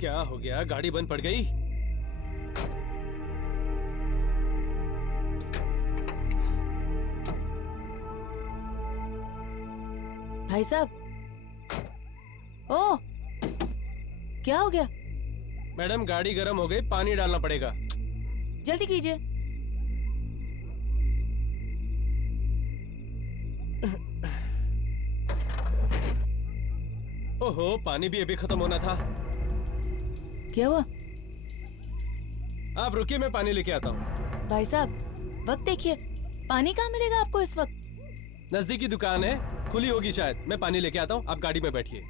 क्या हो गया? गाड़ी बंद पड़ गई? भाई साहब, ओह, क्या हो गया? मैडम गाड़ी गर्म हो गई, पानी डालना पड़ेगा। जल्दी कीजिए। ओहो, पानी भी अभी खत्म होना था। क्या हुआ? आप रुकिए, मैं पानी लेके आता हूँ। भाई साहब, वक्त देखिए, पानी कहाँ मिलेगा आपको इस वक्त? नजदीकी दुकान है, खुली होगी शायद। मैं पानी लेके आता हूँ, आप गाड़ी में बैठिए।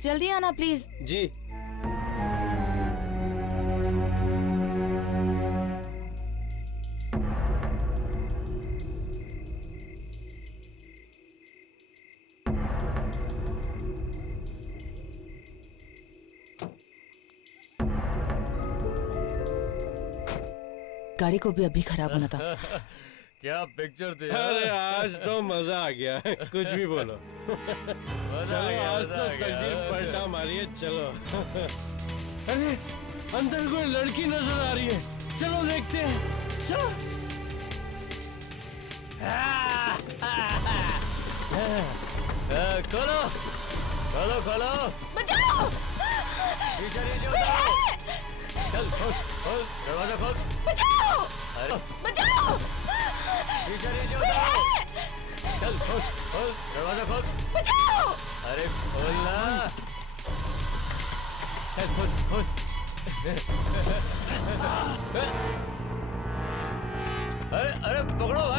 जल्दी आना प्लीज। जी। गाड़ी को भी अभी खराब होना था। क्या पिक्चर थी? अरे आज तो मजा आ गया। कुछ भी बोलो। चलो आज तो तकदीर पलटा मारिए। चलो। अरे अंदर कोई लड़की नजर आ रही है, चलो देखते हैं। चलो। खोलो खोलो खोलो, बचाओ! शीशा नीचे उतारो। चल खोल खोल, दरवाजा खोल। बचाओ! अरे बचाओ! शीशा नीचे उतारो। चल खोल खोल, दरवाजा खोल। बचाओ! अरे खोल ना। चल खोल खोल। अरे अरे पकड़ो भाई।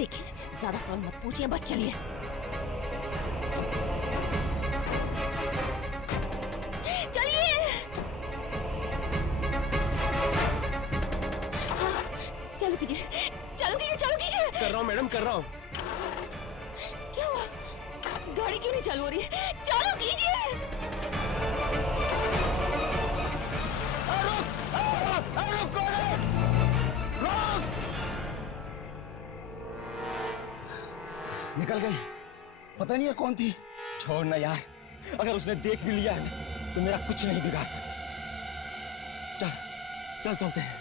देखिए, ज्यादा सवाल मत पूछिए, बस चलिए। चलिए। चालू कीजिए, चालू कीजिए, चालू कीजिए। कर रहा हूँ मैडम, कर रहा हूँ। क्या हुआ? गाड़ी क्यों नहीं चालू हो रही? चालू कीजिए। निकल गई। पता नहीं है कौन थी। छोड़ ना यार, अगर उसने देख भी लिया है ना तो मेरा कुछ नहीं बिगाड़ सकती। चल चल चलते हैं।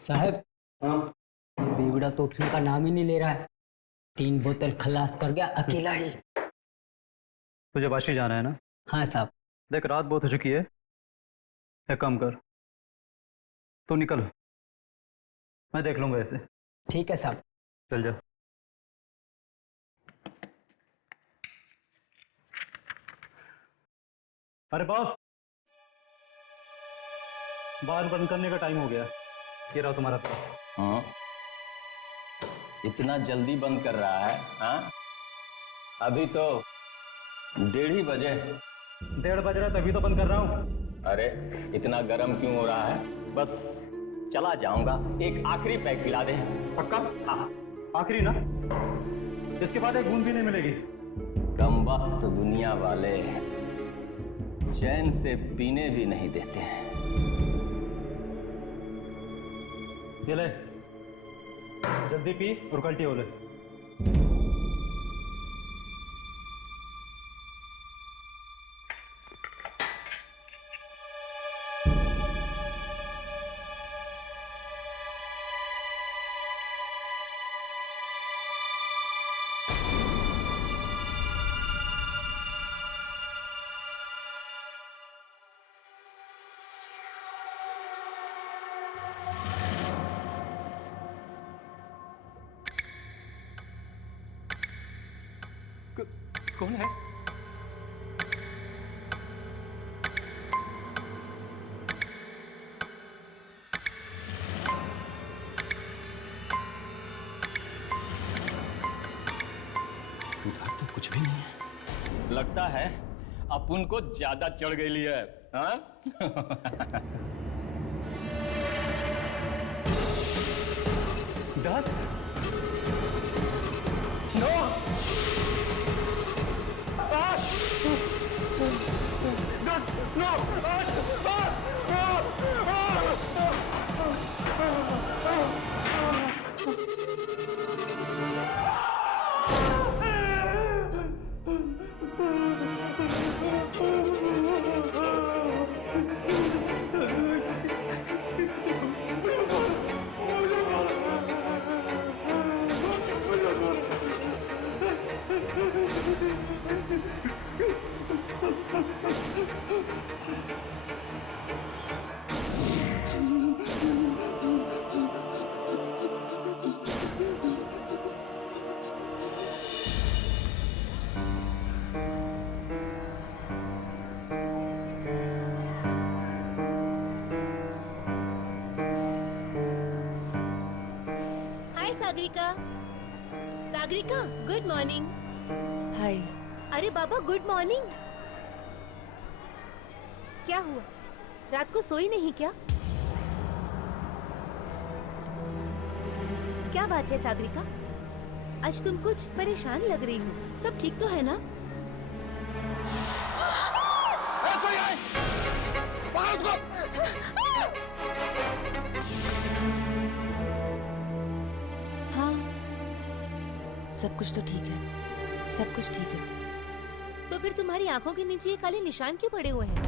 साहब, बेगुड़ा तो उठने का नाम ही नहीं ले रहा है। 3 बोतल खलास कर गया अकेला ही। तुझे वाशी जाना है ना? हाँ साहब। देख रात बहुत हो चुकी है, एक काम कर, तू निकल, मैं देख लूंगा ऐसे। ठीक है साहब। चल जा। अरे बॉस, बार बंद करने का टाइम हो गया। ये रहा तुम्हारा पैसा। हाँ, इतना जल्दी बंद कर रहा है? हाँ, अभी तो 1:30 बजे। 1:30 बज रहा है तभी तो बंद कर रहा हूँ। अरे इतना गर्म क्यों हो रहा है? बस चला जाऊंगा, एक आखिरी पैक पिला दे। पक्का? हाँ, आखिरी ना, इसके बाद एक बूंद भी नहीं मिलेगी। कम वक्त दुनिया वाले चैन से पीने भी नहीं देते हैं। ये ले, जल्दी पी और कल्टी हो ले। कौन है? इधर तो कुछ भी नहीं है। लगता है अपुन को ज्यादा चढ़ गई है, हाँ? डर? No! Hi Sagarika. Sagarika, good morning. Hi. अरे बाबा, गुड मॉर्निंग। क्या हुआ, रात को सोई नहीं क्या? क्या बात है सागरिका, आज तुम कुछ परेशान लग रही हो। सब ठीक तो है ना? कोई आए! पकड़ो उसको! हाँ, सब कुछ तो ठीक है, सब कुछ ठीक है। तो फिर तुम्हारी आंखों के नीचे ये काले निशान क्यों पड़े हुए हैं?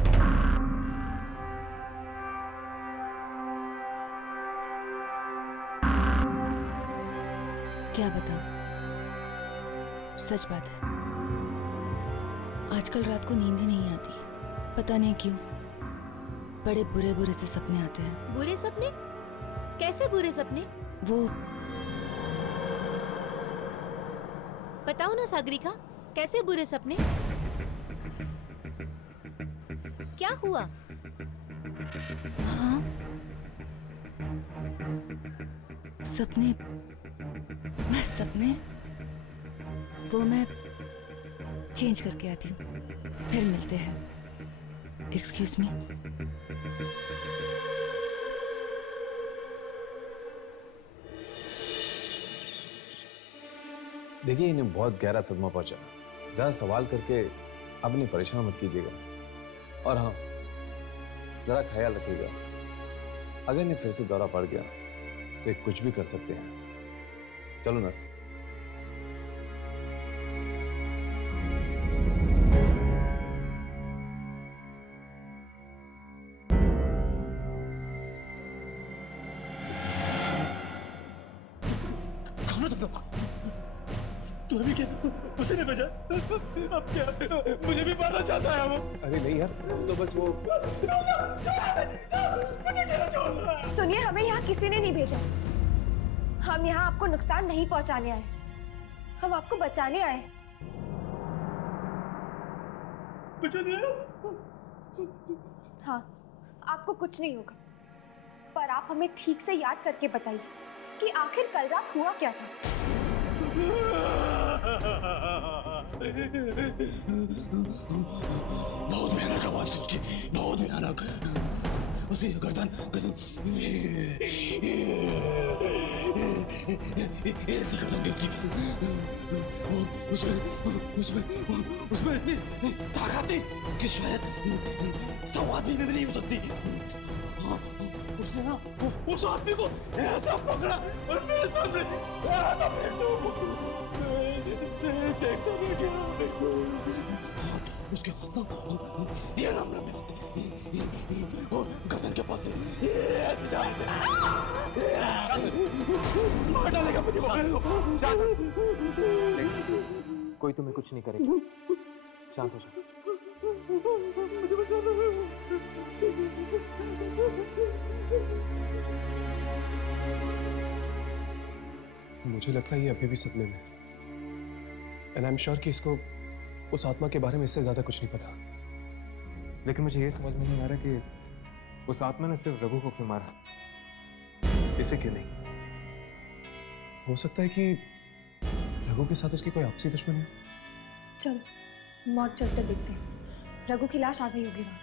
क्या बताऊं, सच बात है, आजकल रात को नींद ही नहीं आती। पता नहीं क्यों, बड़े बुरे बुरे से सपने आते हैं। बुरे सपने? कैसे बुरे सपने? वो बताओ ना सागरिका, कैसे बुरे सपने? क्या हुआ? हाँ, सपने, बस सपने। वो मैं चेंज करके आती हूँ, फिर मिलते हैं। Excuse me. देखिए, इन्हें बहुत गहरा सदमा पहुंचा। ज्यादा सवाल करके अपनी परेशान मत कीजिएगा। और हाँ, जरा ख्याल रखिएगा, अगर इन्हें फिर से दौरा पड़ गया तो ये कुछ भी कर सकते हैं। चलो नर्स। कौन हो तुम लोग? तुम्हें भी क्या उसे ने भेजा? अब क्या मुझे भी मारना चाहता है वो? अरे नहीं यार, तो बस वो। सुनिए, हमें यहाँ किसी ने नहीं भेजा। हम यहाँ आपको नुकसान नहीं पहुँचाने आए, हम आपको बचाने आए। बचाने आए? हाँ, आपको कुछ नहीं होगा, पर आप हमें ठीक से याद करके बताइए कि आखिर कल रात हुआ क्या था। बहुत भयानक आवाज थी उसकी, बहुत भयानक। उसे गर्दन ऐसी गर्दन थी उसकी। उसमें ताकत थी कि शायद 100 आदमी में भी नहीं हो सकती। उसने ना उस आदमी को ऐसा पकड़ा और मेरे सामने ऐसा फेंक दिया। देखता रह गया। उसके हाथ ना ये नाम में होते और गर्दन के पास से मार डालेगा मुझे। कोई तुम्हें कुछ नहीं करेगा, शांत हो जाओ। मुझे लगता है ये अभी भी सपने में। एंड आई एम श्योर कि इसको उस आत्मा के बारे में इससे ज्यादा कुछ नहीं पता। लेकिन मुझे ये समझ में नहीं आ रहा कि उस आत्मा ने सिर्फ रघु को क्यों मारा, इसे क्यों नहीं? हो सकता है कि रघु के साथ उसकी कोई आपसी दुश्मनी हो। चलो मौत चलकर देखते हैं। रघु की लाश आ गई होगी वहां।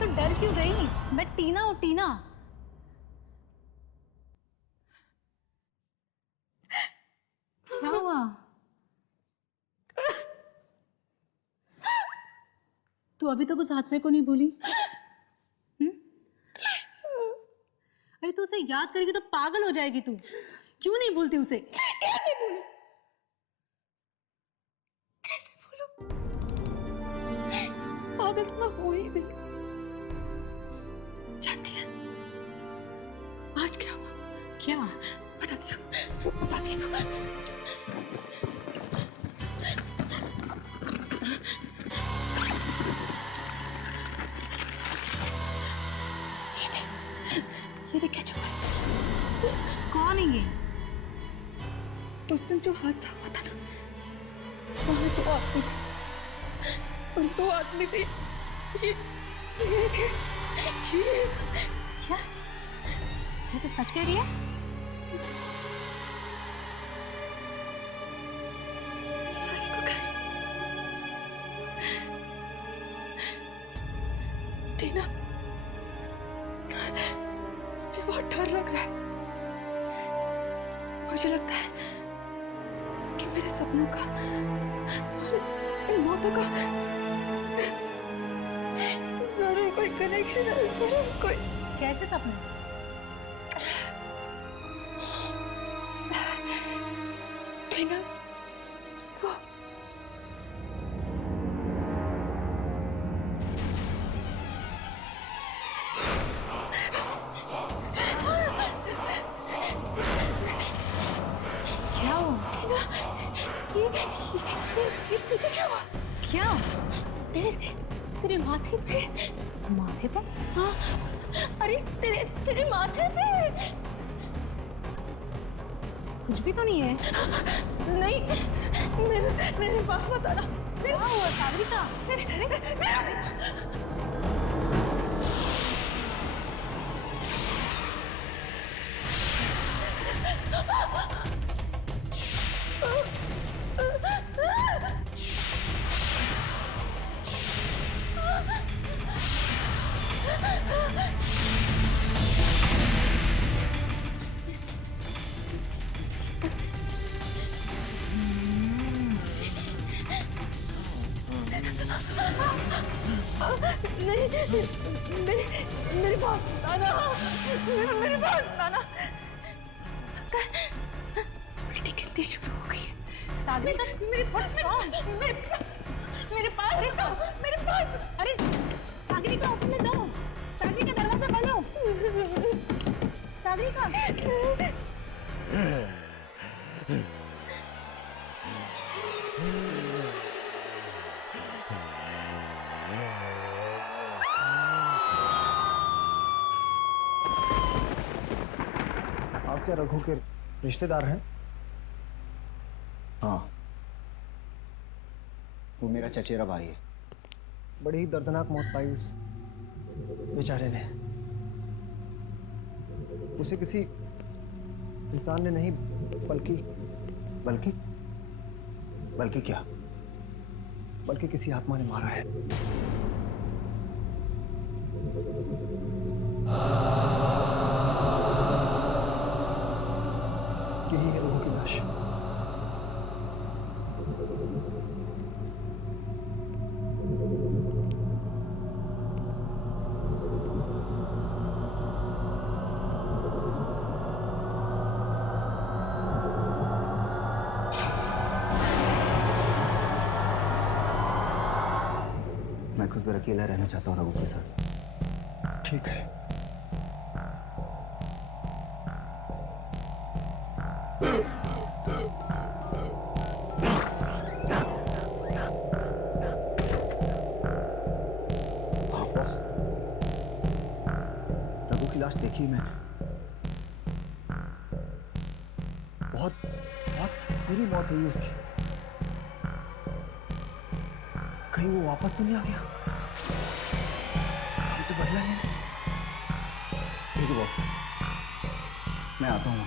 तो डर क्यों गई? मैं टीना हूँ, टीना। क्या हुआ? तू अभी तक उस हादसे को नहीं भूली? अरे तू उसे याद करेगी तो पागल हो जाएगी तू। क्यों नहीं भूलती उसे? कैसे भूलूं? कैसे भूलूं? पागल तो मैं हो ही गई। जानती है आज क्या हुआ? क्या? बताती हूँ, बताती हूँ। ये देख क्या चुका? कौन है ये? उस दिन जो हादसा हुआ था ना, वहां 2 आदमी थे। उन 2 आदमी से ये क्या? ये तो सच कह रही है? सच तो कह रही। टीना, मुझे बहुत डर लग रहा है। मुझे लगता है कि मेरे सपनों का, इन मौतों का जरूर कोई कनेक्शन है, जरूर कोई। कैसे सपने? टीना, वो क्या हुआ? ये तुझे क्या हुआ? क्या? तेरे माथे पे। माथे पे? हाँ, अरे तेरे माथे पे। कुछ भी तो नहीं है। नहीं, मेरे पास मत आना। क्या हुआ सागरिका? नहीं, मेरे पास मत आना। मेरे पास मत आना। उल्टी गिनती शुरू हो गई। सागरिका, मेरे पास, मेरे पास, अरे Sagarika, open the door. Sagarika, दरवाजा खोलो। सागरिका, रघु के रिश्तेदार हैं? हाँ, वो मेरा चचेरा भाई है। बड़ी ही दर्दनाक मौत पाई उस बेचारे ने। उसे किसी इंसान ने नहीं बल्कि बल्कि बल्कि क्या? बल्कि किसी आत्मा ने मारा है। यही है रघु की लाश। मैं कुछ देर अकेला रहना चाहता हूँ रघु के साथ। ठीक है। रघु की लाश देखी मैंने। बहुत बहुत बुरी मौत हुई उसकी। कहीं वो वापस तो नहीं आ गया? हमसे बदला नहीं? ठीक है बॉस, मैं आता हूँ।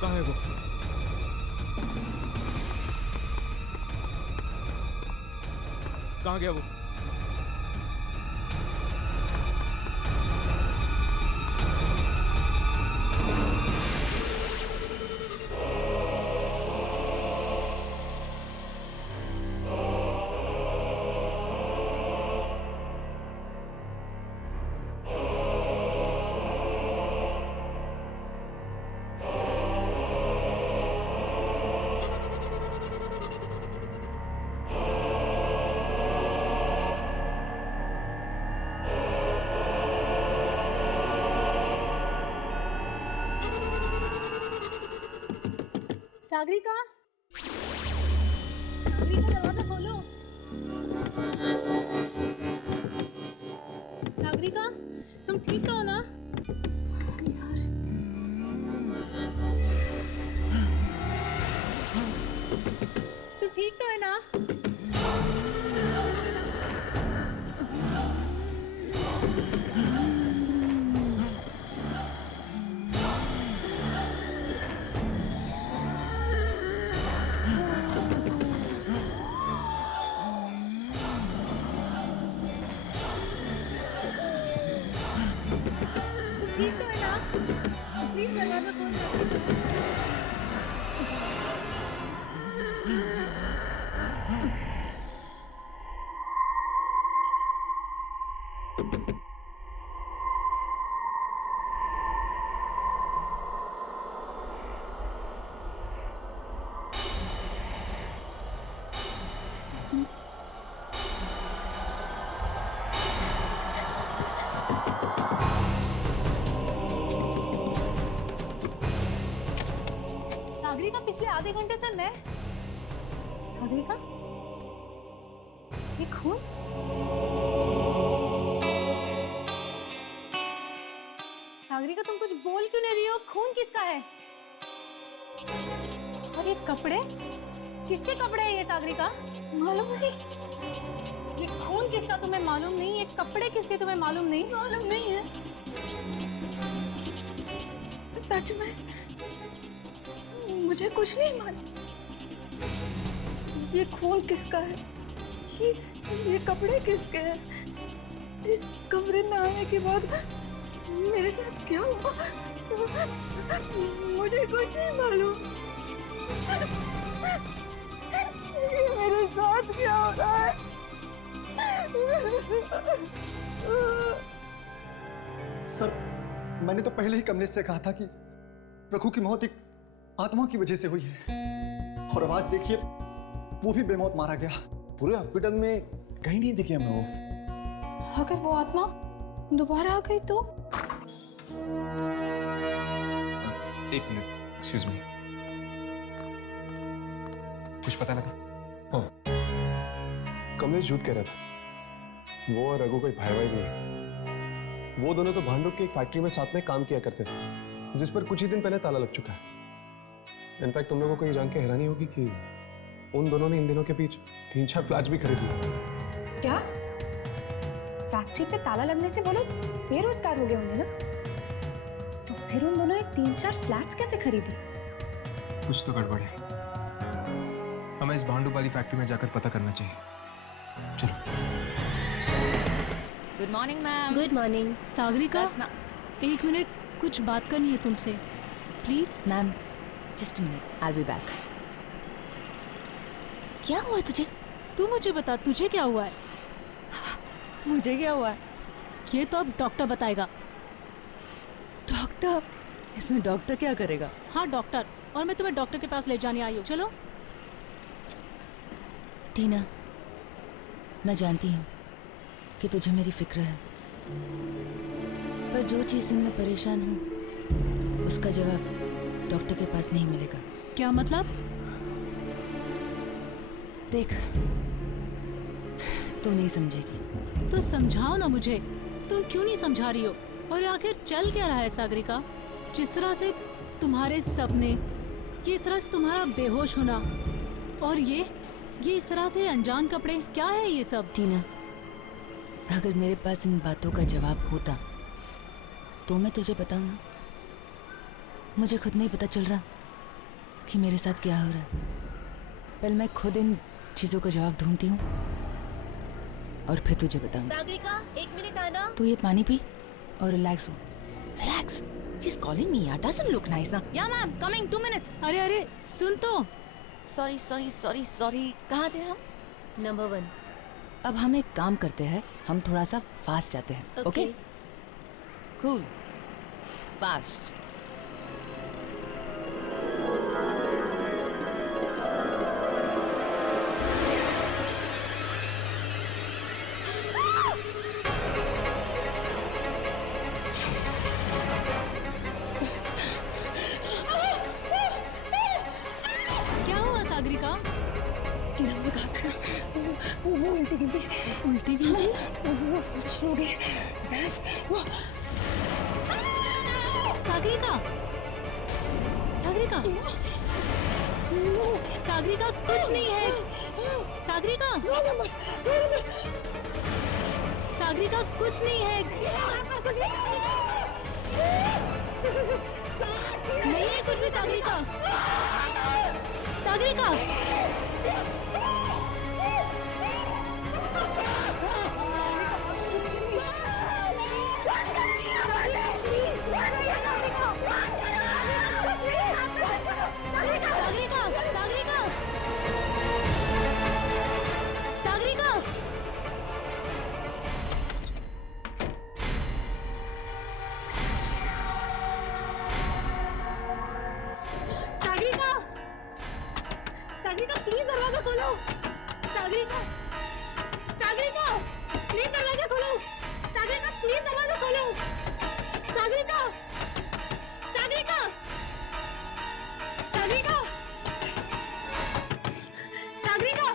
कहाँ है वो? कहाँ गया वो? सागरिका, सागरिका दरवाजा खोलो। सागरिका, तुम ठीक तो हो ना? तुम ठीक तो है ना? प्लीज दरवाजा खोल दो। सागरिका, पिछले आधे घंटे से मैं सागरिका, ये खून? सागरिका, तुम कुछ बोल क्यों नहीं रही हो? खून किसका है? और ये कपड़े किसके कपड़े हैं? ये सागरिका मालूम नहीं। ये खून किसका तुम्हें मालूम नहीं? ये कपड़े किसके तुम्हें मालूम नहीं? मालूम नहीं है, सच में मुझे कुछ नहीं मालूम। ये खून किसका है? ये कपड़े किसके हैं? इस कमरे में आने के बाद मेरे साथ क्या हुआ मुझे कुछ नहीं मालूम। मेरे साथ क्या हो रहा है? सर, मैंने तो पहले ही कमलेश से कहा था कि रघु की मौत एक आत्मा की वजह से हुई है, और अब आज देखिए वो भी बेमौत मारा गया। पूरे हॉस्पिटल में कहीं नहीं दिखे हमें वो। अगर वो आत्मा दोबारा आ गई तो? एक मिनट, एक्सक्यूज मी, कुछ पता लगा? हाँ, कमलेश झूठ कह रहा था। वो और रघु कोई भाई भाई नहीं है। वो दोनों तो भांडुप की एक फैक्ट्री में साथ में काम किया करते थे, जिस पर कुछ ही दिन पहले ताला लग चुका है। इनफैक्ट तुम लोगों को ये जान के हैरानी होगी कि उन दोनों ने इन दिनों के बीच 3-4 फ्लैट्स भी खरीद लिए। क्या? फैक्ट्री पे ताला लगने से वो लोग बेरोजगार हो गए होंगे ना? तो फिर उन दोनों ने 3-4 फ्लैट्स कैसे खरीदी? कुछ तो गड़बड़ है। हमें इस भांडुप वाली फैक्ट्री में जाकर पता करना चाहिए। चलो। Good morning ma'am. Good morning. Sagarika, एक मिनट, कुछ बात करनी है तुमसे, please. Ma'am, just minute, I will be back. क्या हुआ तुझे? तू मुझे बता, तुझे क्या हुआ है? मुझे क्या हुआ है? ये तो अब डॉक्टर बताएगा। डॉक्टर? इसमें डॉक्टर क्या करेगा? हाँ डॉक्टर, और मैं तुम्हें डॉक्टर के पास ले जाने आई हूँ। चलो। टीना, मैं जानती हूँ कि तुझे मेरी फिक्र है, पर जो चीज़ से मैं परेशान हूँ उसका जवाब डॉक्टर के पास नहीं मिलेगा। क्या मतलब? देख, तू नहीं समझेगी। तो समझाओ ना मुझे, तुम क्यों नहीं समझा रही हो? और आखिर चल क्या रहा है सागरिका? जिस तरह से तुम्हारे सपने, किस तरह से तुम्हारा बेहोश होना, और ये इस तरह से अनजान कपड़े, क्या है ये सब? टीना, अगर मेरे पास इन बातों का जवाब होता तो मैं तुझे बताऊं। मुझे खुद नहीं पता चल रहा कि मेरे साथ क्या हो रहा है। पहले मैं खुद इन चीजों का जवाब ढूंढती हूँ और फिर तुझे बताऊं। सागरिका, 1 मिनट आना। तू ये पानी पी और रिलैक्स हो। Relax. She is calling me. यार, डजंट लुक नाइस ना। या मैम, कमिंग 2 मिनट्स। अरे सुन तो। सॉरी। कहाँ थे हम? नंबर 1। अब हम एक काम करते हैं, हम थोड़ा सा फास्ट जाते हैं। ओके? Cool, fast. क्या हुआ सागरिका? मैंने कहा था ना, वो उल्टी गिनती। उल्टी गिनती? वो शुरू हो गई। बस वो। सागरिका, सागरिका कुछ नहीं है। सागरिका कुछ नहीं है। नहीं है कुछ भी। सागरिका सागरिका, सागरिका, प्लीज दरवाजा खोलो। सागरिका, प्लीज दरवाजा खोलो। सागरिका, सागरिका, सागरिका, सागरिका।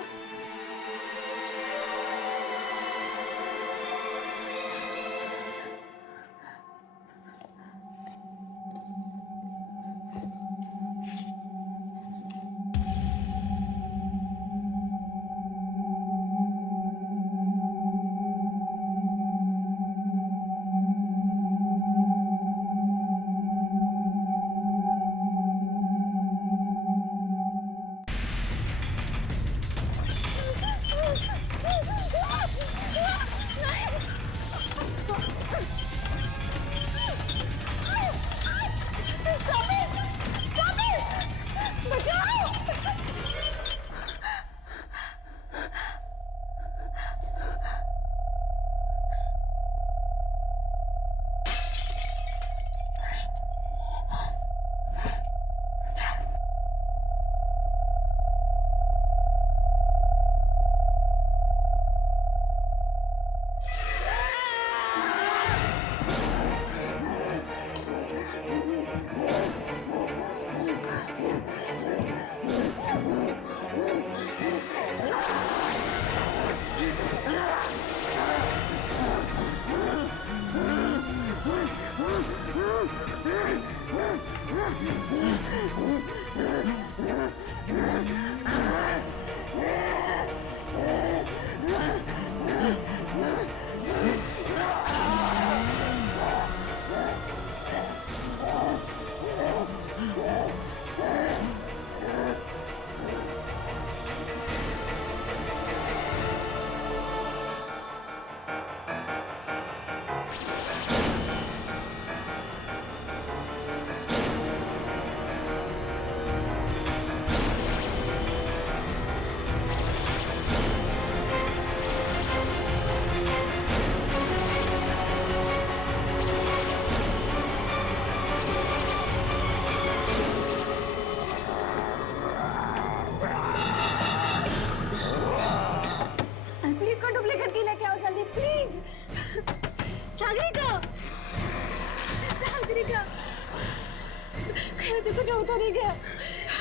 मुझे कुछ होता नहीं गया,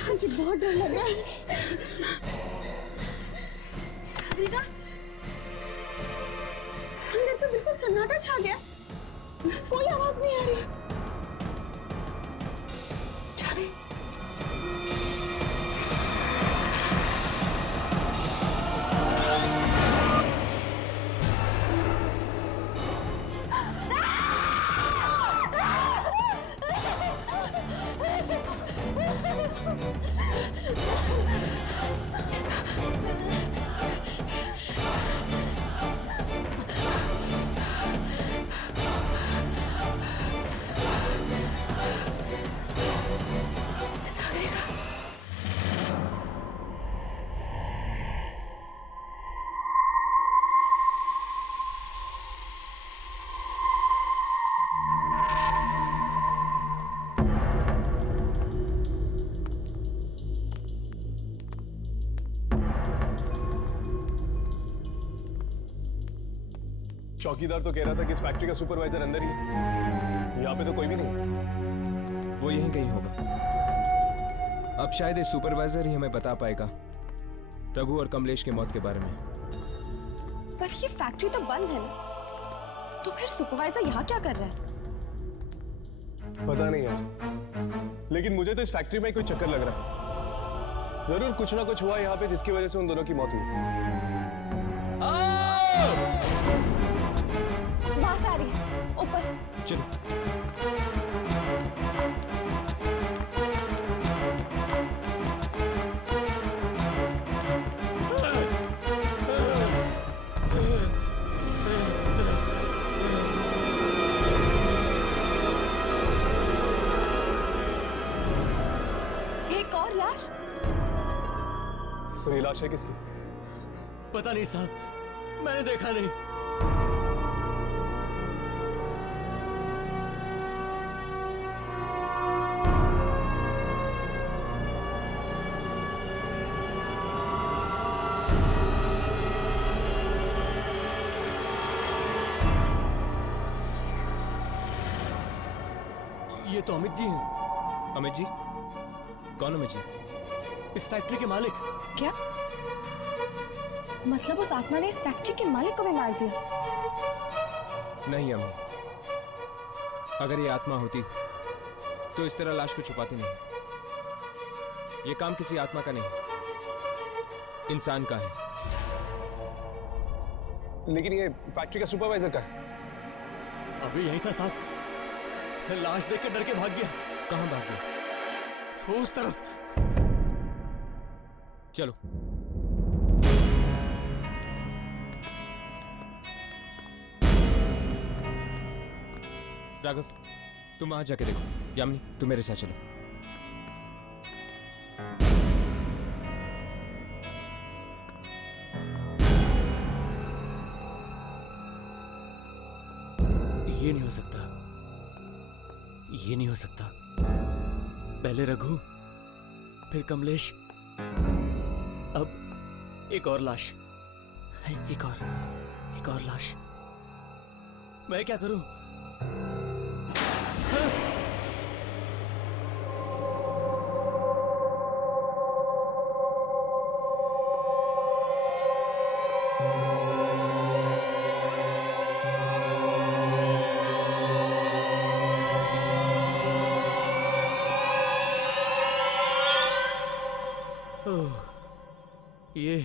मुझे बहुत डर लग रहा है। सागरिका, अंदर तो बिल्कुल सन्नाटा छा गया, कोई आवाज नहीं आ रही। चौकीदार तो कह रहा था कि इस फैक्ट्री का सुपरवाइजर अंदर ही है। यहाँ पे तो कोई भी नहीं। वो यहीं कहीं होगा। अब शायद ये सुपरवाइजर ही हमें बता पाएगा रघु और कमलेश की मौत के बारे में। पर ये फैक्ट्री तो बंद है ना, तो फिर सुपरवाइजर यहाँ क्या कर रहा है? पता नहीं यार, लेकिन मुझे तो इस फैक्ट्री में कोई चक्कर लग रहा है। जरूर कुछ ना कुछ हुआ यहाँ पे जिसकी वजह से उन दोनों की मौत हुई। वहां से आ रही है, ऊपर चलो। एक और लाश। तो ये लाश है किसकी? पता नहीं साहब, मैंने देखा नहीं। ये तो अमित जी हैं। अमित जी? कौन अमित जी? इस फैक्ट्री के मालिक। क्या मतलब उस आत्मा ने इस फैक्ट्री के मालिक को भी मार दिया? नहीं अम्मी, अगर ये आत्मा होती तो इस तरह लाश को छुपाती नहीं। ये काम किसी आत्मा का नहीं, इंसान का है। लेकिन ये फैक्ट्री का सुपरवाइजर का है। अभी यही था साहब, लाश देख के डर के भाग गया। कहां भाग गया? वो उस तरफ। चलो। राघव, तुम वहां जाके देखो। यामिनी, तुम मेरे साथ चलो। ये नहीं हो सकता, ये नहीं हो सकता। पहले रघु, फिर कमलेश, अब एक और लाश, एक और लाश। मैं क्या करूं? ये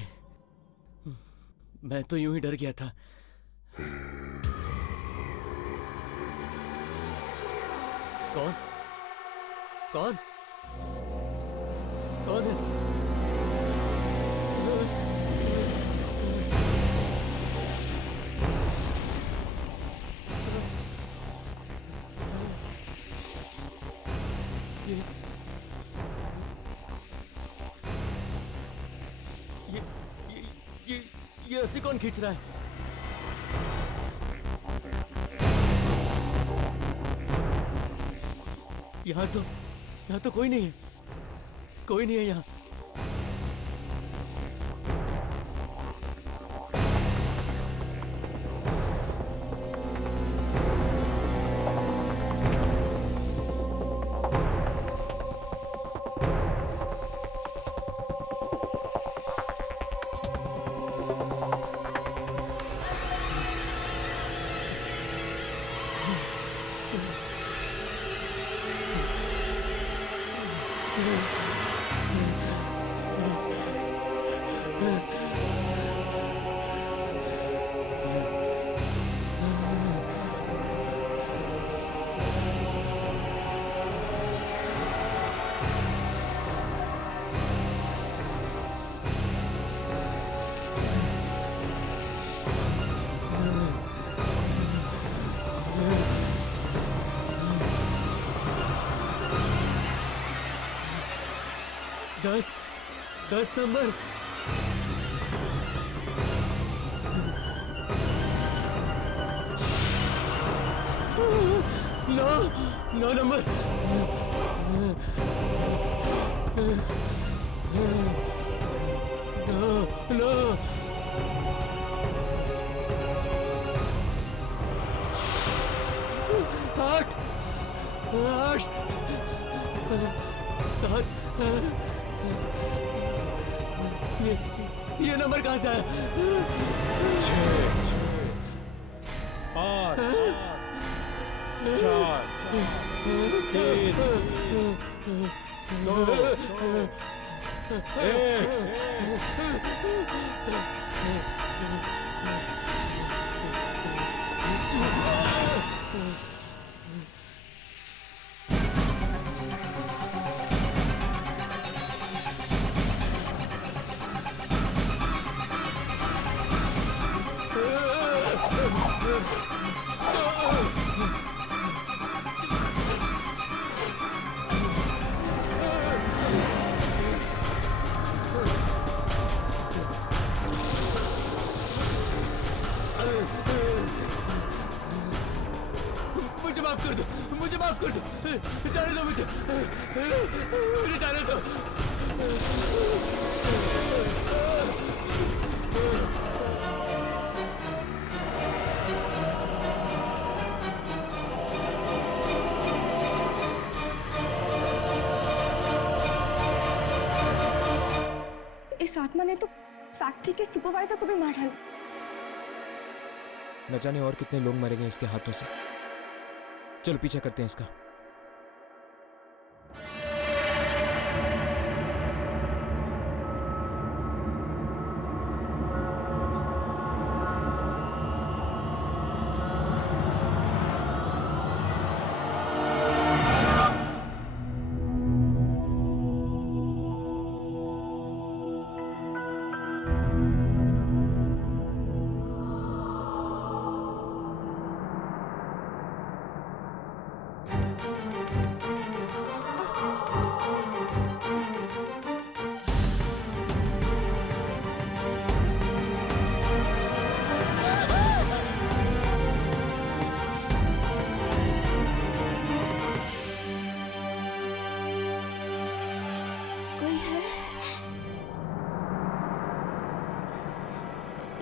मैं तो यूं ही डर गया था। कौन कौन कौन है? ये रस्सी कौन खींच रहा है? यहाँ तो कोई नहीं है, कोई नहीं है यहाँ। दस नंबर। नौ नंबर। नो 8 7। ये नंबर कहां से आया? 5 4 3 2 मुझे माफ कर दो, जाने दो मुझे जाने दो। इस आत्मा ने तो फैक्ट्री के सुपरवाइजर को भी मार डाला। न जाने और कितने लोग मरे गए इसके हाथों से। चलो पीछा करते हैं इसका।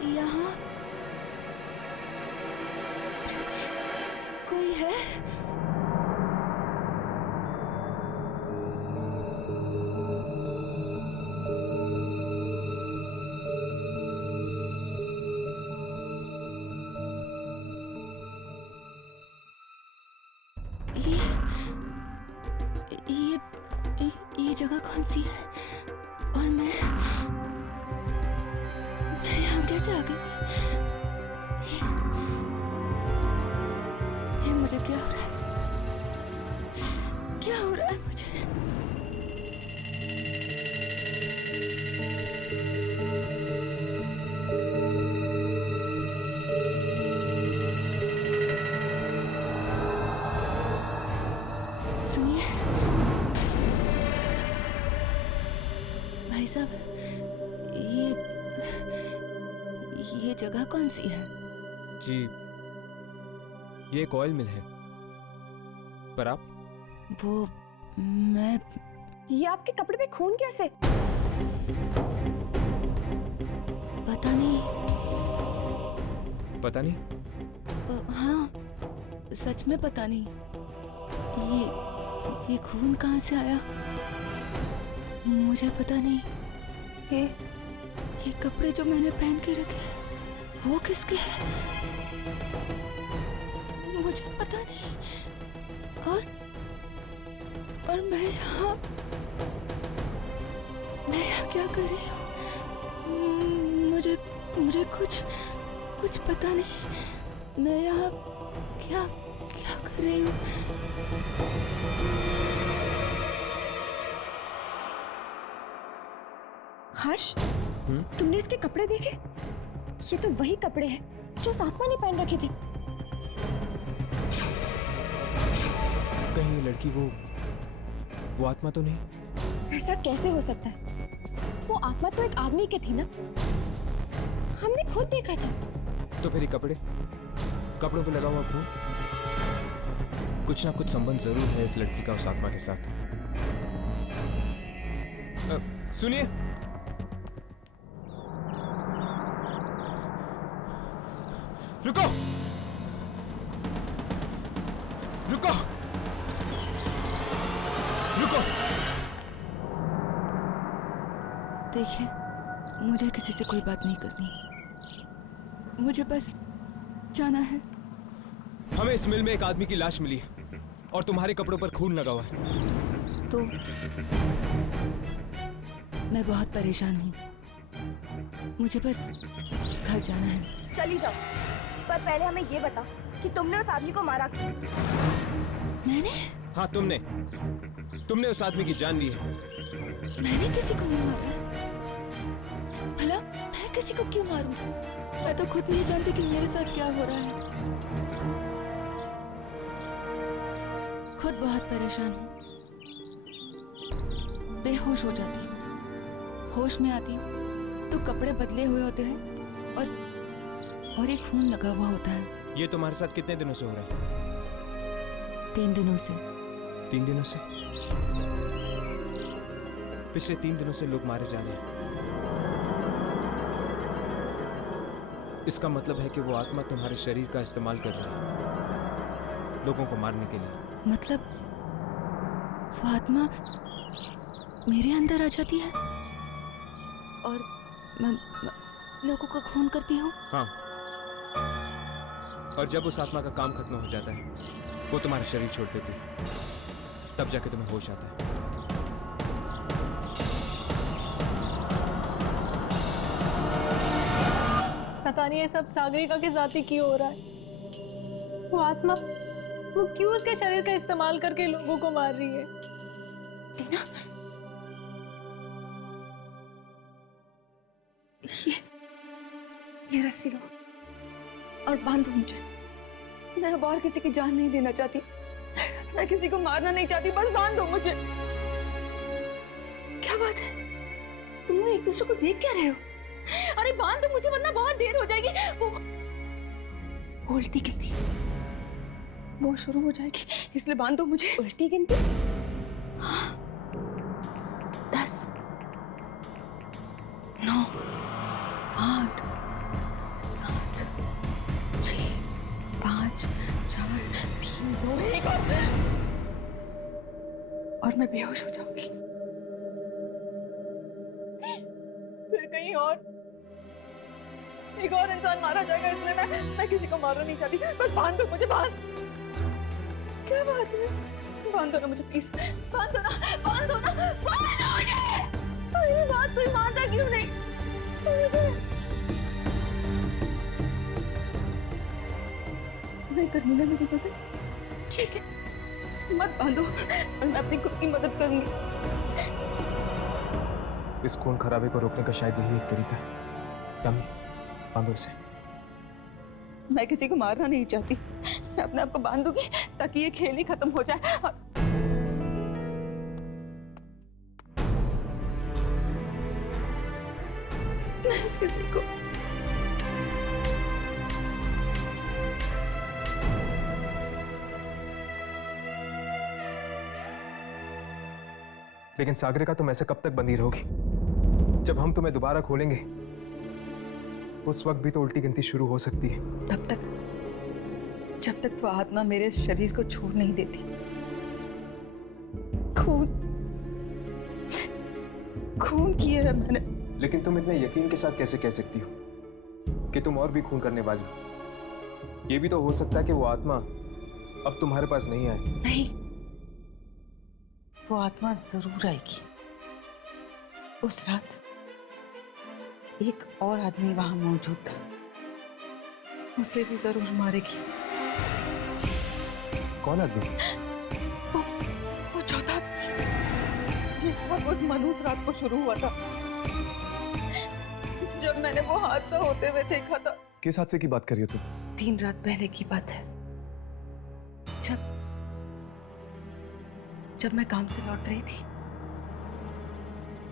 यहाँ कोई है? ये जगह कौन सी है? और मैं यहाँ कैसे आ गई? ये मुझे क्या हो रहा है? क्या हो रहा है मुझे? सुनिए भाई साहब, ये जगह कौन सी है? जी ये एक ऑयल मिल है। पर आप? वो मैं ये आपके कपड़े पे खून कैसे? पता नहीं। पता नहीं? हाँ सच में पता नहीं। ये खून कहाँ से आया मुझे पता नहीं। ये कपड़े जो मैंने पहन के रखे हैं वो किसके हैं मुझे पता नहीं। और मैं यहाँ क्या कर रही हूँ? मुझे कुछ पता नहीं। मैं यहाँ क्या कर रही हूँ? हर्ष, तुमने इसके कपड़े देखे? ये तो वही कपड़े हैं जो उस आत्मा ने पहन रखे थे। कहीं ये लड़की वो आत्मा तो नहीं? ऐसा कैसे हो सकता है? वो आत्मा तो एक आदमी की थी ना, हमने खुद देखा था। तो फिर ये कपड़ों पे लगा हुआ खून, कुछ ना कुछ संबंध जरूर है इस लड़की का उस आत्मा के साथ। सुनिए, रुको रुको रुको। देखिए मुझे किसी से कोई बात नहीं करनी, मुझे बस जाना है। हमें इस मिल में एक आदमी की लाश मिली है और तुम्हारे कपड़ों पर खून लगा हुआ है। तो मैं बहुत परेशान हूँ, मुझे बस घर जाना है। चली जाओ, पर पहले हमें ये बता कि तुमने उस आदमी को मारा क्यों? मैंने? हाँ तुमने उस आदमी की जान ली है। मैंने किसी को नहीं मारा। भला मैं किसी को क्यों मारूं? मैं तो खुद नहीं जानती कि मेरे साथ क्या हो रहा है। खुद बहुत परेशान हूँ, बेहोश हो जाती हूँ। होश में आती हूँ तो कपड़े बदले हुए होते हैं और एक खून लगा हुआ होता है। ये तुम्हारे साथ कितने दिनों से हो रहा है? 3 दिनों से। 3 दिनों से? पिछले 3 दिनों से लोग मारे जा रहे हैं। इसका मतलब है कि वो आत्मा तुम्हारे शरीर का इस्तेमाल कर रही है लोगों को मारने के लिए। मतलब वो आत्मा मेरे अंदर आ जाती है और मैं लोगों का खून करती हूँ। हाँ, और जब उस आत्मा का काम खत्म हो जाता है वो तुम्हारा शरीर छोड़ देती है, तब जाके तुम्हें होश आता है। पता नहीं ये सब सागरिका के साथ ही क्यों हो रहा है। वो आत्मा वो क्यों उसके शरीर का इस्तेमाल करके लोगों को मार रही है। टीना, ये रस्सी लो और बांधो मुझे। मैं अब और किसी की जान नहीं लेना चाहती, मैं किसी को मारना नहीं चाहती, बस बांधो मुझे। क्या बात है, तुम लोग एक दूसरे को देख क्या रहे हो? अरे बांधो मुझे वरना बहुत देर हो जाएगी। वो उल्टी गिनती वो शुरू हो जाएगी, इसलिए बांधो मुझे। उल्टी गिनती? हाँ, 10, 9, 8, 7, 6, 5, 4, 3, 2, 1 और मैं बेहोश हो जाऊंगी। फिर कहीं और एक और इंसान मारा जाएगा, इसलिए मैं किसी को मारना नहीं चाहती, बस बांध दो मुझे, बांध। क्या बात है, बांध दो ना मुझे प्लीज, बांध दो ना, बांध दो ना, बांध दो मुझे। मेरी बात कोई मानता क्यों नहीं मुझे? नहीं करनी ना मेरी मदद, ठीक है, मत बांधो और मैं अपनी खुद की मदद करूंगी। इस खून खराबे को रोकने का शायद यही एक तरीका है। यामी, बांधो इसे। मैं किसी को मारना नहीं चाहती, मैं अपने आप को बांधूंगी ताकि ये खेल ही खत्म हो जाए। और मैं किसी को लेकिन सागरिका, तुम ऐसे कब तक बंधी रहोगी? जब हम तुम्हें दोबारा खोलेंगे उस वक्त भी तो उल्टी गिनती शुरू हो सकती है। तब तक, जब तक वो आत्मा मेरे शरीर को छोड़ नहीं देती। खून किया है मैंने। लेकिन तुम इतने यकीन के साथ कैसे कह सकती हो कि तुम और भी खून करने वाली हो? ये भी तो हो सकता है कि वो आत्मा अब तुम्हारे पास नहीं आए। नहीं, वो आत्मा जरूर आएगी। उस रात एक और आदमी वहां मौजूद था, उसे भी जरूर मारेगी। कौन आदमी? वो चौथा आदमी। ये सब उस मनहूस रात को शुरू हुआ था, जब मैंने वो हादसा होते हुए देखा था। किस हादसे की बात कर रही हो तुम? 3 रात पहले की बात है, जब मैं काम से लौट रही थी,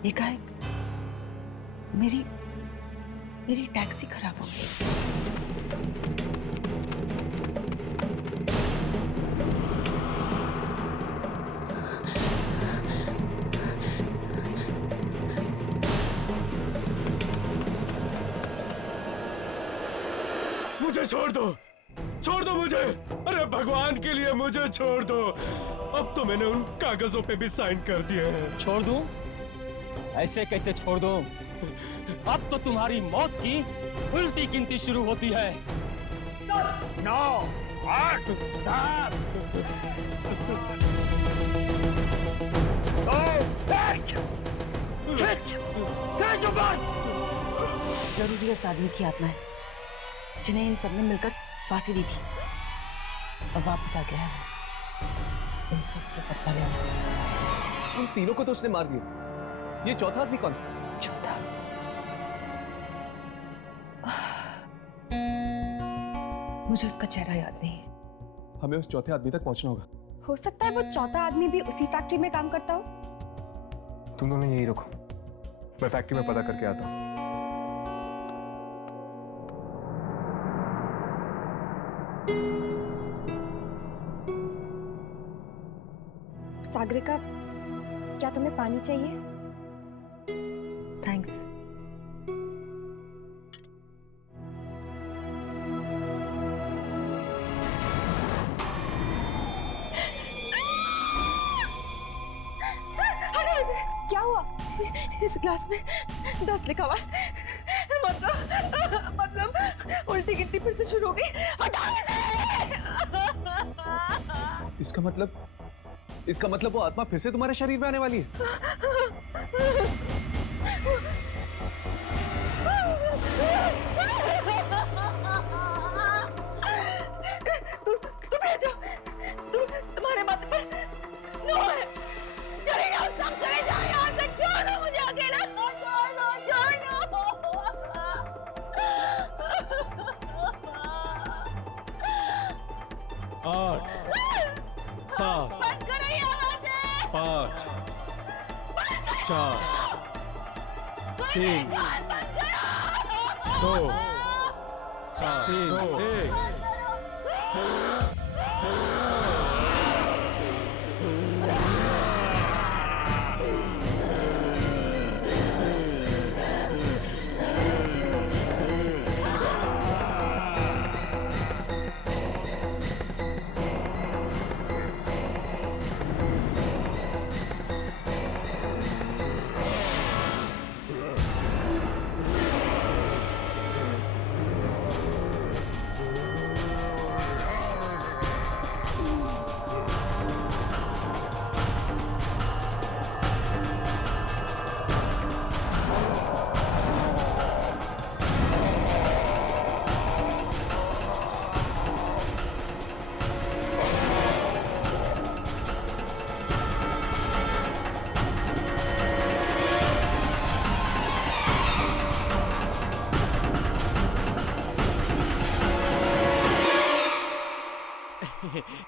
एकाएक मेरी टैक्सी खराब हो गई। मुझे छोड़ दो मुझे। अरे भगवान के लिए मुझे छोड़ दो। अब तो मैंने उन कागजों पे भी साइन कर दिए हैं। छोड़ दूं? ऐसे कैसे छोड़ दूं? अब तो तुम्हारी मौत की उल्टी गिनती शुरू होती है। 9, 8, 7, 2, जरूर ये उस आदमी की आत्मा है जिन्हें इन सबने मिलकर फांसी दी थी और वापस आ गया है इन सब से बदला लेने। उन तीनों को तो उसने मार दिया, ये चौथा आदमी कौन? चौथा, मुझे उसका चेहरा याद नहीं है। हमें उस चौथे आदमी तक पहुंचना होगा। हो सकता है वो चौथा आदमी भी उसी फैक्ट्री में काम करता हो। तुम दोनों यही रखो, मैं फैक्ट्री में पता करके आता हूँ। सागरिका, क्या तुम्हें पानी चाहिए? थैंक्स। क्या हुआ? इस ग्लास में 10 लिखा हुआ है। मतलब उल्टी गिनती फिर से शुरू हो गई। हटाओ इसे। इसका मतलब वो आत्मा फिर से तुम्हारे शरीर में आने वाली है। तुम्हारे माथे पर नो है। चले जाओ, सब चले जाओ यहाँ से। छोड़ दो मुझे अकेला। छोड़ दो। 8 7 5 4 3 2 1।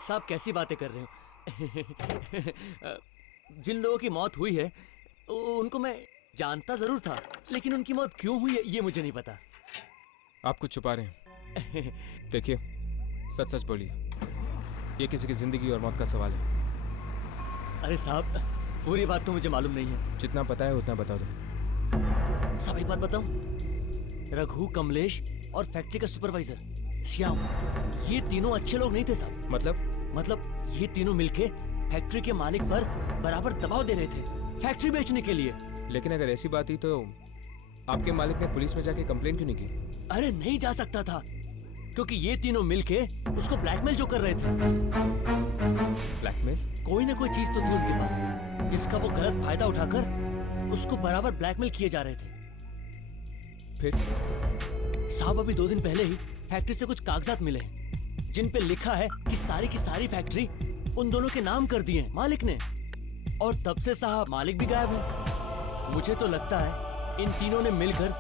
साहब कैसी बातें कर रहे हो? जिन लोगों की मौत हुई है उनको मैं जानता जरूर था, लेकिन उनकी मौत क्यों हुई है ये मुझे नहीं पता। आप कुछ छुपा रहे हैं। देखिए, सच सच बोलिए, ये किसी की जिंदगी और मौत का सवाल है। अरे साहब, पूरी बात तो मुझे मालूम नहीं है। जितना पता है उतना बता दो। साहब एक बात बताऊं, रघु, कमलेश और फैक्ट्री का सुपरवाइजर श्याम, ये तीनों अच्छे लोग नहीं थे साहब। मतलब ये तीनों मिलके फैक्ट्री के मालिक पर बराबर दबाव दे रहे थे फैक्ट्री बेचने के लिए। लेकिन अगर ऐसी बात ही तो आपके मालिक ने पुलिस में जाके कंप्लेंट क्यों नहीं की? अरे नहीं जा सकता था, क्योंकि ये तीनों मिलके उसको ब्लैकमेल जो कर रहे थे। ब्लैकमेल? कोई ना कोई चीज तो थी उनके पास जिसका वो गलत फायदा उठाकर उसको बराबर ब्लैकमेल किए जा रहे थे। फिर साहब, अभी 2 दिन पहले ही फैक्ट्री से कुछ कागजात मिले हैं जिन पे लिखा है कि सारी की सारी फैक्ट्री उन दोनों के नाम कर दी है मालिक ने, और तब से साहब मालिक भी गायब है। मुझे तो लगता है इन तीनों ने मिलकर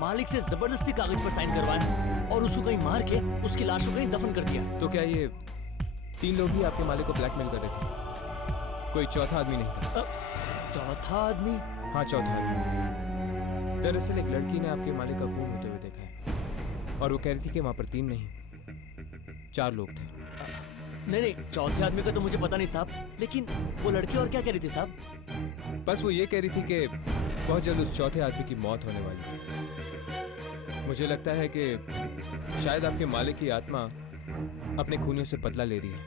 मालिक से जबरदस्ती कागज पर साइन करवाया और उसको कहीं मार के उसकी लाश को कहीं दफन कर दिया। तो क्या ये 3 लोग ही आपके मालिक को ब्लैकमेल कर रहे थे? कोई चौथा आदमी नहीं था? चौथा आदमी? हाँ, चौथा आदमी। दरअसल एक लड़की ने आपके मालिक का खून होते हुए देखा है और वो कह रही थी कि वहां पर 3 नहीं 4 लोग थे। नहीं, चौथे आदमी का तो मुझे पता नहीं साहब, लेकिन वो लड़की और क्या कह रही थी साहब? बस वो ये कह रही थी कि बहुत जल्द उस चौथे आदमी की मौत होने वाली है। मुझे लगता है कि शायद आपके मालिक की आत्मा अपने खूनियों से बदला ले रही है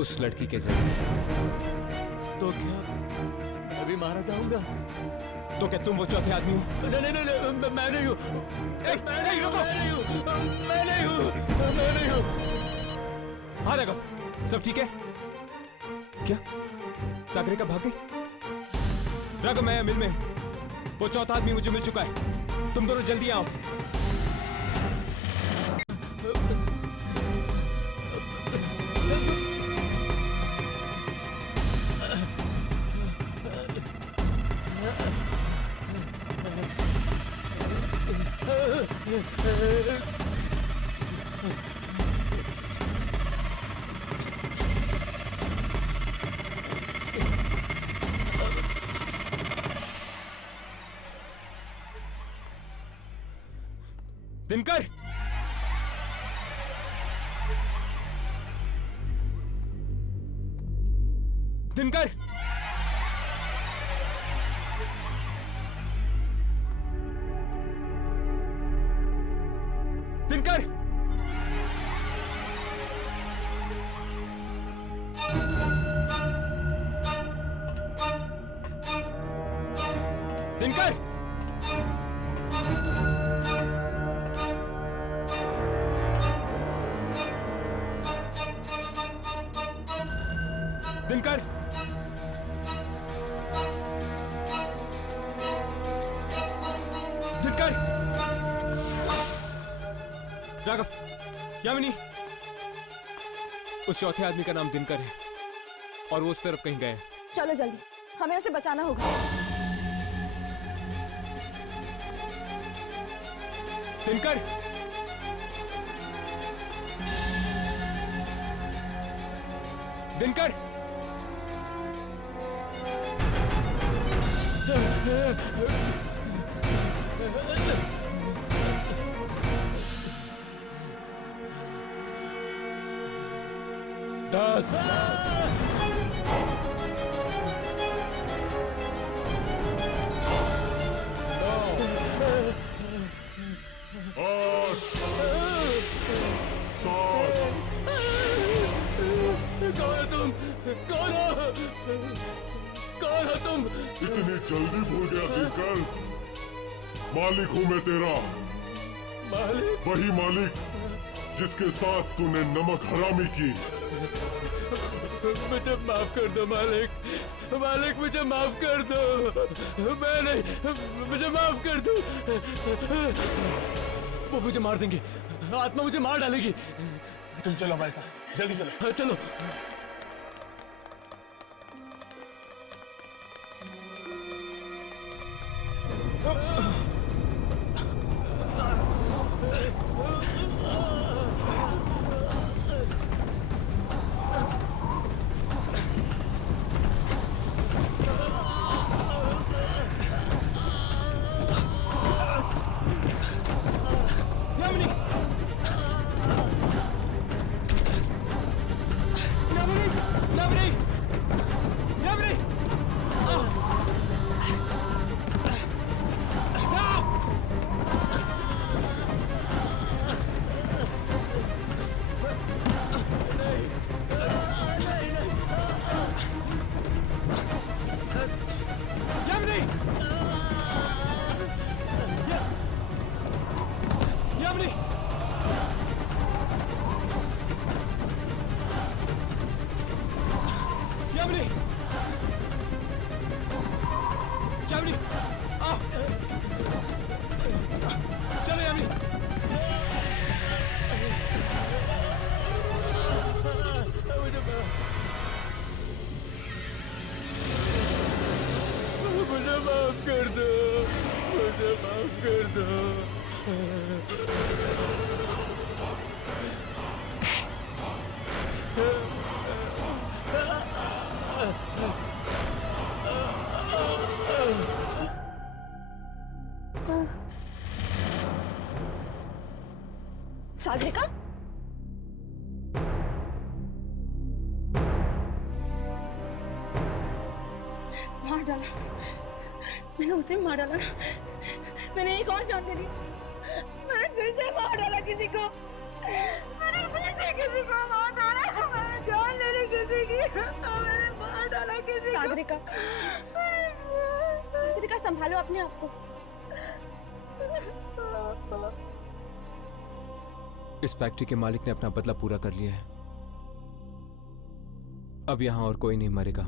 उस लड़की के जरिए। तो क्या अभी मारा जाऊंगा? तो क्या तुम वो चौथे आदमी हो? नहीं, मैं नहीं हूँ। मैं नहीं हूँ। हाँ राघव, सब ठीक है क्या? सागरिका भाग गई? राघव, मैं मिल में, वो चौथा आदमी मुझे मिल चुका है। तुम दोनों जल्दी आओ। दिनकर, दिनकर, दिनकर, दिनकर, राघव, यामिनी, उस चौथे आदमी का नाम दिनकर है और वो उस तरफ कहीं गया है। चलो जल्दी, हमें उसे बचाना होगा। दिनकर, दिनकर, दस, कौन हो तुम? कौन हो? कौन हो तुम? इतनी जल्दी भूल गया दिनकर? मालिक हूं मैं तेरा। मालिक? वही मालिक जिसके साथ तूने नमक हरामी की। मुझे माफ कर दो मालिक। मालिक मुझे माफ कर दो। मैं नहीं, मुझे माफ कर दो। वो मुझे मार देंगे, आत्मा मुझे मार डालेगी। तुम चलो हमारे साथ, जल्दी चलो। हाँ चलो। मुझे माफ कर दो, मुझे माफ कर दो। सागरिका? मार डाला, मैंने उसे मार डाला ना। मैंने एक और जान दे दी। मैंने फिर से मार डाला किसी को। मैंने फिर से किसी को मार डाला। मैंने जान ले ली किसी की। मैंने मार डाला किसी को। सागरिका, सागरिका संभालो अपने आप को। इस फैक्ट्री के मालिक ने अपना बदला पूरा कर लिया है। अब यहां और कोई नहीं मरेगा।